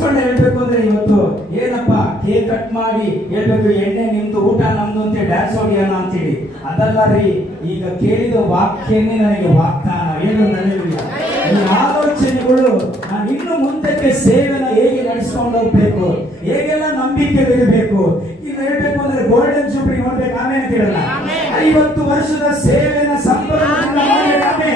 ಅನಿಸ್ಕೊಂಡೆ ಹೇಳ್ಬೇಕು ಅಂದ್ರೆ ಇವತ್ತು ಏನಪ್ಪ ಕೇಕ್ ಕಟ್ ಮಾಡಿ ಹೇಳ್ಬೇಕು, ಎಣ್ಣೆ ನಿಮ್ದು ಊಟ ನಮ್ದು ಅಂತ ಡ್ಯಾನ್ಸ್ ಹೊಡಿಯೋಣ ಅಂತೇಳಿ. ಅದಲ್ಲ ರೀ, ಈಗ ಕೇಳಿದ ವಾಕ್ಯನೇ ನನಗೆ ವಾಗ್ದಾನ. ಏನು ನಡೆಯಲಿಲ್ಲ ಈ ಆಲೋಚನೆಗಳು. ನಾನು ಇನ್ನು ಮುಂದಕ್ಕೆ ಸೇವೆನ ಹೇಗೆ ನಡೆಸ್ಕೊಂಡು ಹೋಗ್ಬೇಕು, ಹೇಗೆಲ್ಲ ನಂಬಿಕೆ ಇರಬೇಕು. ಈಗ ಹೇಳ್ಬೇಕು ಅಂದ್ರೆ ಗೋಲ್ಡನ್ ಜೂಬ್ಲಿ ನೋಡ್ಬೇಕು. ಆಮೇಲೆ ಕೇಳಲ್ಲ 50 ವರ್ಷದ ಸೇವೆನ ಸಂಭ್ರಮದಿಂದ ಮಾಡಿದ್ದೇನೆ.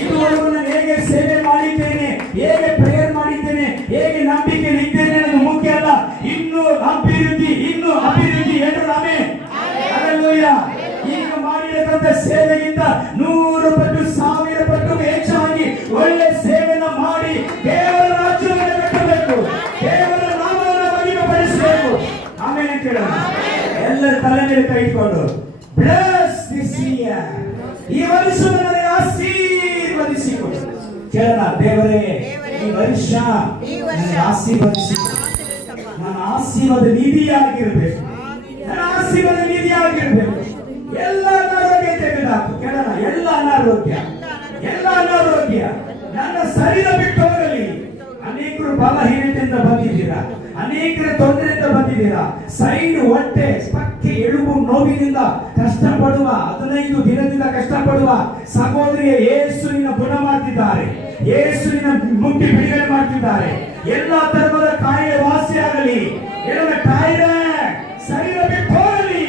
ಇದುವರೆಗೂ ನಾನು ಹೇಗೆ ಸೇವೆ ಮಾಡಿದ್ದೇನೆ, ಹೇಗೆ ಪ್ರೇಯರ್ ಮಾಡಿದ್ದೇನೆ, ಹೇಗೆ ನಂಬಿಕೆ ಇದ್ದೇನೆ ಅನ್ನೋದು ಮುಖ್ಯ ಅಲ್ಲ. ಇನ್ನು ಅಭಿವೃದ್ಧಿ ಎಲ್ಲರೂ ಆಮೆನ್. ಹಲ್ಲೆಲೂಯಾ. ಈಗ ಮಾಡಿರತಕ್ಕಂಥ ಸೇವೆಗಿಂತ 100 ಪಟ್ಟು 1000 ಪಟ್ಟು ಹೆಚ್ಚಾಗಿ ಒಳ್ಳೆ ಸೇವೆನ ಮಾಡಿ ದೇವರ ರಾಜ್ಯವನ್ನು ಕಟ್ಟಬೇಕು, ದೇವರ ನಾಮವನ್ನು ಮಹಿಮೆಪಡಿಸಬೇಕು. ಆಮೇಲೆ ಕೇಳೋಣ. ಎಲ್ಲರ ತಲೆ ಮೇಲೆ ಕೈ ಇಟ್ಕೊಂಡು ಬ್ಲೆಸ್ ದಿಸ್ ಇಯರ್, ಈ ವರ್ಷವನ್ನು ನನಗೆ ಆಶೀರ್ವದಿಸಿಕೊಡು. ಕೇಳೋಣ. ದೇವರೇ, ಈ ವರ್ಷ ನನಗೆ ಆಶೀರ್ವದಿಸಿಕೊಡು. ನನ್ನ ಆಶೀರ್ವಾದ ನಿಧಿಯಾಗಿರ್ಬೇಕು, ನನ್ನ ಆಶೀರ್ವಾದ ನಿಧಿಯಾಗಿರ್ಬೇಕು. ಎಲ್ಲ ಅನಾರೋಗ್ಯ ತೆಗೆದಾಕು. ಕೇಳೋಣ. ಎಲ್ಲ ಅನಾರೋಗ್ಯ ನನ್ನ ಶರೀರ ಬಿಟ್ಟು ಹೋಗಲಿ. ಅನೇಕರು ಬಲಹೀನತೆಯಿಂದ ಬಂದಿದ್ದೀರಾ, ಅನೇಕರ ತೊಂದರೆಯಿಂದ ಬಂದಿದ್ದೀರಾ. ಸೈಡ್ ಹೊಟ್ಟೆ ಪಕ್ಕೆ ಎಳುಬು ನೋವಿನಿಂದ ಕಷ್ಟಪಡುವ 15 ದಿನದಿಂದ ಕಷ್ಟಪಡುವ ಸಹೋದರಿಯ ಯೇಸುವಿನ ಗುಣ ಮಾಡ್ತಿದ್ದಾರೆ, ಯೇಸುವಿನ ಮುಟ್ಟಿ ಬಿಡುಗಡೆ ಮಾಡ್ತಿದ್ದಾರೆ. ಎಲ್ಲಾ ತರಹದ ಕಾಯಿಲೆ ವಾಸಿಯಾಗಲಿ. ಎಲ್ಲ ಕಾಯಿಲೆ ಶರೀರ ಬಿಟ್ಟು ಹೋಗಲಿ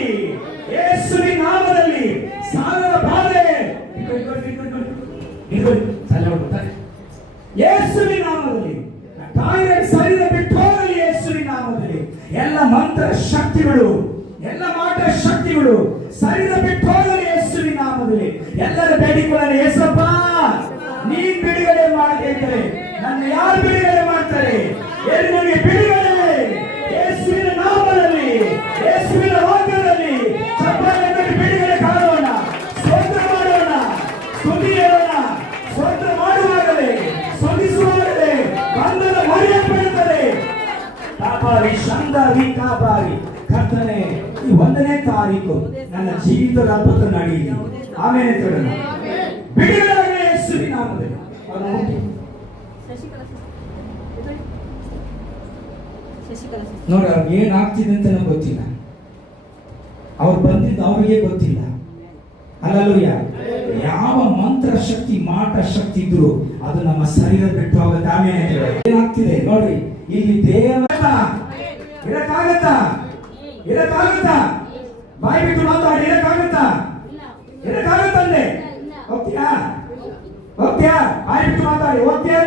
ಯೇಸುವಿನ ನಾಮದಲ್ಲಿ. ಸಾಗರ ಬಾಧೆ ಯೇಸುವಿನ ನಾಮದಲ್ಲಿ, ಕಾಯಿಲೆ ಶರೀರ ಬಿಟ್ಟು ಹೋಗಲಿ ಯೇಸುವಿನ ನಾಮದಲ್ಲಿ. ಎಲ್ಲ ಮಂತ್ರ ಶಕ್ತಿಗಳು, ಎಲ್ಲ ಮಾಟ ಶಕ್ತಿಗಳು ಶರೀರ ಬಿಟ್ಟು ಹೋಗಲಿ ಯೇಸುವಿನ ನಾಮದಲ್ಲಿ. ಎಲ್ಲರ ಬೇಡಿಕೊಳ್ಳಲು ಯೇಸಪ್ಪ ನೀನ್ ಬಿಡುಗಡೆ ಮಾಡದಿದ್ದರೆ ನನ್ನ ಯಾರು ಬಿಡುಗಡೆ ಮಾಡ್ತಾರೆ? ನನಗೆ ಬಿಡುಗಡೆ ಯೇಸುವಿನ ನಾಮದಲ್ಲಿ, ಯೇಸುವಿನ ವಾಕ್ಯದಲ್ಲಿ. ಚಪ್ಪಾಳೆ ಬಿಡುಗಡೆ ಕಾಣೋಣ, ಸ್ತೋತ್ರ ಮಾಡೋಣ, ಸ್ತುತಿ ಹೇಳೋಣ. ಸ್ತೋತ್ರ ಮಾಡುವಾಗಲೇ, ಸ್ತುತಿಸುವಾಗಲೇ ಬಂಧನ ಮರೆಯಲ್ಪಡುತ್ತದೆ. ಕಾಪಾಡಿ ಶಂದಾರಿ ಕಾಪಾಡಿ. ಕರ್ತನೆ, ಈ 1ನೇ ತಾರೀಕು ನನ್ನ ಜೀವಿತದ ಅದ್ಭುತ ನಡೆಯಲಿ. ಆಮೇಲೆ ಕೇಳೋಣ. ಬಿಡುಗಡೆ ಯೇಸುವಿನ ನಾಮದಲ್ಲಿ. ನೋಡಿ, ಅವ್ರಿಗೆ ಏನಾಗ್ತಿದೆ ಅಂತ ನಮ್ಗೆ ಗೊತ್ತಿಲ್ಲ. ಅವ್ರು ಬಂದಿದ್ದು ಅವ್ರಿಗೆ ಗೊತ್ತಿಲ್ಲ. ಹಲ್ಲೆಲೂಯಾ. ಯಾವ ಮಂತ್ರ ಶಕ್ತಿ ಮಾಟ ಶಕ್ತಿ ಇದ್ರು ಅದು ನಮ್ಮ ಶರೀರ ಬಿಟ್ಟು ಹೋಗುತ್ತೆ. ಆಮೇಲೆ ಏನಾಗ್ತಿದೆ ನೋಡ್ರಿ, ಇಲ್ಲಿ ದೇವರ ಇರಕ್ಕಾಗತ್ತಾ? ಬಾಯಿ ಬಿಟ್ಟು ಮಾತಾಡಿ. ಇರಕ್ಕಾಗತ್ತಂದೆ? ಹೋಗ್ತೀಯಾ? ಬಾಯಿ ಬಿಟ್ಟು ಮಾತಾಡಿ. ಹೋಗ್ತೀಯ?